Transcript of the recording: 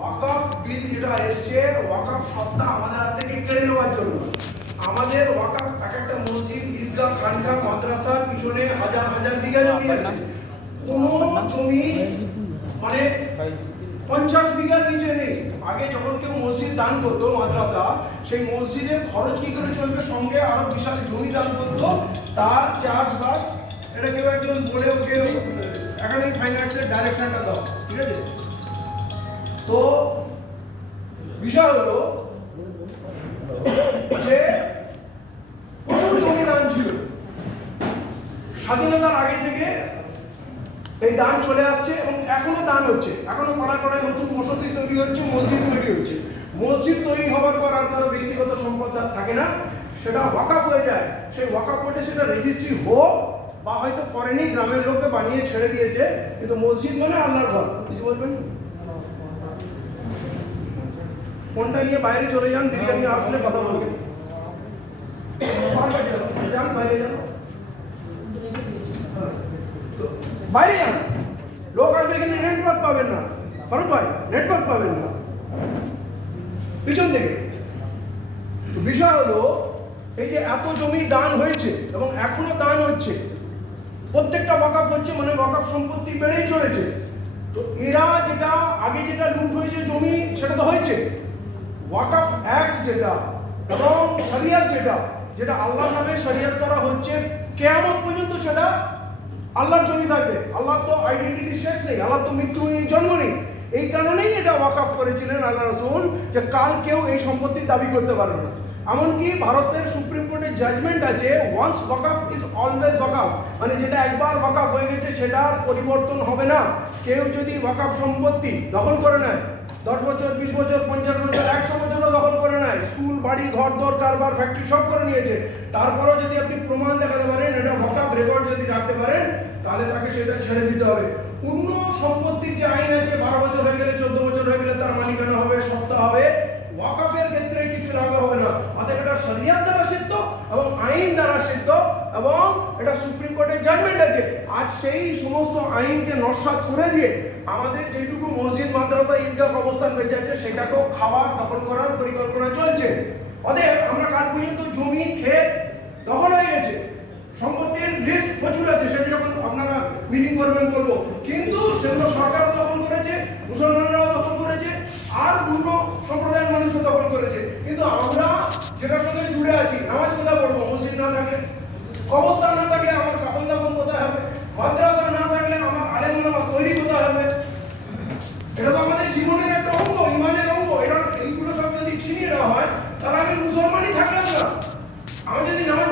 ওয়াকফ বিল যেটা এসছে ওয়াকফ সত্তা আমাদের হাত থেকে কেড়ে নেওয়ার জন্য। আমাদের ওয়াকফ এক একটা মসজিদ, ঈদগাহ, খানকা, মাদ্রাসার পিছনে হাজার হাজার বিঘা জমি আছে। কোনো জমি মানে 50 বিঘার নিচে নেই। আগে যখন কেউ মসজিদ দান করতো মাদ্রাসা, সেই মসজিদের খরচ কি করে চলবে, সঙ্গে আরো বিশাল জমি দান করতো, তার চাষবাস। এটা কেউ একজন বলে ওকে একাডেমিক ফাইন আর্টসের ডাইরেকশনটা দাও, ঠিক আছে? তো বিষয় হলো যে প্রচুর জমি দান ছিল স্বাধীনতার আগে থেকে। এই দান চলে আসছে এবং এখনো দান হচ্ছে। এখনো পাড়ায় পাড়ায় নতুন বসতি তৈরি হচ্ছে, মসজিদ তৈরি হচ্ছে। মসজিদ তৈরি হওয়ার পর আর কারো ব্যক্তিগত সম্পদ থাকে না, সেটা ওয়াকফ হয়ে যায়। সেই ওয়াকফ বোর্ডে সেটা রেজিস্ট্রি হোক বা হয়তো করেনি, গ্রামের লোককে বানিয়ে ছেড়ে দিয়েছে, কিন্তু মসজিদ মানে আল্লাহর ঘর। কিছু বলবেন? ফোনটা নিয়ে বাইরে চলে যান, দিল্লি নিয়ে আসলে কথা বলবেন। যান বাইরে, যান বাইরে, যান। লোক আসবে এখানে, নেটওয়ার্ক পাবেন না। ফারুক ভাই, নেটওয়ার্ক পাবেন না পিছন থেকে। তো বিষয় হলো এই যে এত জমি দান হয়েছে এবং এখনো দান হচ্ছে, প্রত্যেকটা ওয়াকফ হচ্ছে মানে ওয়াকফ সম্পত্তি বেড়েই চলেছে। তো এরা যেটা আগে যেটা লুট হয়েছে জমি, সেটা তো হয়েছে। ওয়াকফ অ্যাক্ট যেটা এবং শরিয়ত যেটা আল্লাহর নামে শরিয়ত করা হচ্ছে, কিয়ামত পর্যন্ত সেটা আল্লাহর জমি থাকবে। আল্লাহর তো আইডেন্টিটি শেষ নেই, আল্লাহর তো মৃত্যু নেই, জন্ম নেই। এই কারণেই এটা ওয়াকফ করেছিলেন আল্লাহ রাসূল, যে কাল কেউ এই সম্পত্তি দাবি করতে পারবে না। এমনকি ভারতের সুপ্রিম কোর্টের জাজমেন্ট আছে, ওয়ান্স ওয়াকফ ইজ অলওয়েজ ওয়াকফ, মানে যেটা একবার ওয়াকফ হয়ে গেছে সেটা আর পরিবর্তন হবে না। কেউ যদি ওয়াকফ সম্পত্তি দখল করে নেয়, 10 বছর, 20 বছর, 50 বছর, 100 বছরও দখল করে নেয়, স্কুল, বাড়ি, ঘর দর, কারবার, ফ্যাক্টরি সব করে নিয়েছে, তারপরেও যদি আপনি প্রমাণ দেখাতে পারেন, এটা ওয়াকফ রেকর্ড যদি রাখতে পারেন, তাহলে তাকে সেটা ছেড়ে দিতে হবে। অন্য সম্পত্তির যে আইন আছে, 12 বছর হয়ে গেলে, 14 বছর হয়ে গেলে তার মালিকানা হবে, সত্তা হবে। ওয়াকফের ক্ষেত্রে কিছু লাগু হবে না। অতএব এটা শরিয়ত দ্বারা সিদ্ধ এবং আইন দ্বারা সিদ্ধ, এবং এটা সুপ্রিম কোর্টের জাজমেন্ট আছে। আজ সেই সমস্ত আইনকে নস্যাৎ করে দিয়ে আমাদের যেটুকু মসজিদ, মাদ্রাসা, ঈদগাহ অবস্থান বেঁচে আছে, সেটাকেও খাওয়ার, দখল করার পরিকল্পনা চলছে। অতএব আমরা কাল পর্যন্ত জমি, ক্ষেত দখল হয়ে গেছে, সম্পত্তির লিস্ট প্রচুর আছে, সেটা যখন আপনারা মিটিং করবেন বলবো। কিন্তু সেগুলো সরকারও দখল করেছে, মুসলমানরাও দখল করেছে, আর অন্য সম্প্রদায়ের মানুষও দখল করেছে। কিন্তু আমরা যেটার সঙ্গে জুড়ে আছি, নামাজ কোথায় পড়বো? মসজিদ না থাকলে, কবরস্থান না থাকলে আমার কাফন দাফন কোথায় হবে? মাদ্রাসা না থাকলে আমার আলেম ওলামা তৈরি কোথায় হবে? এটা তো আমাদের জীবনের একটা অঙ্গ, ইমানের অঙ্গ। এইগুলো সব যদি ছিনিয়ে নেওয়া হয়, তাহলে আমি মুসলমানই থাকলাম না। আমি যদি নামাজ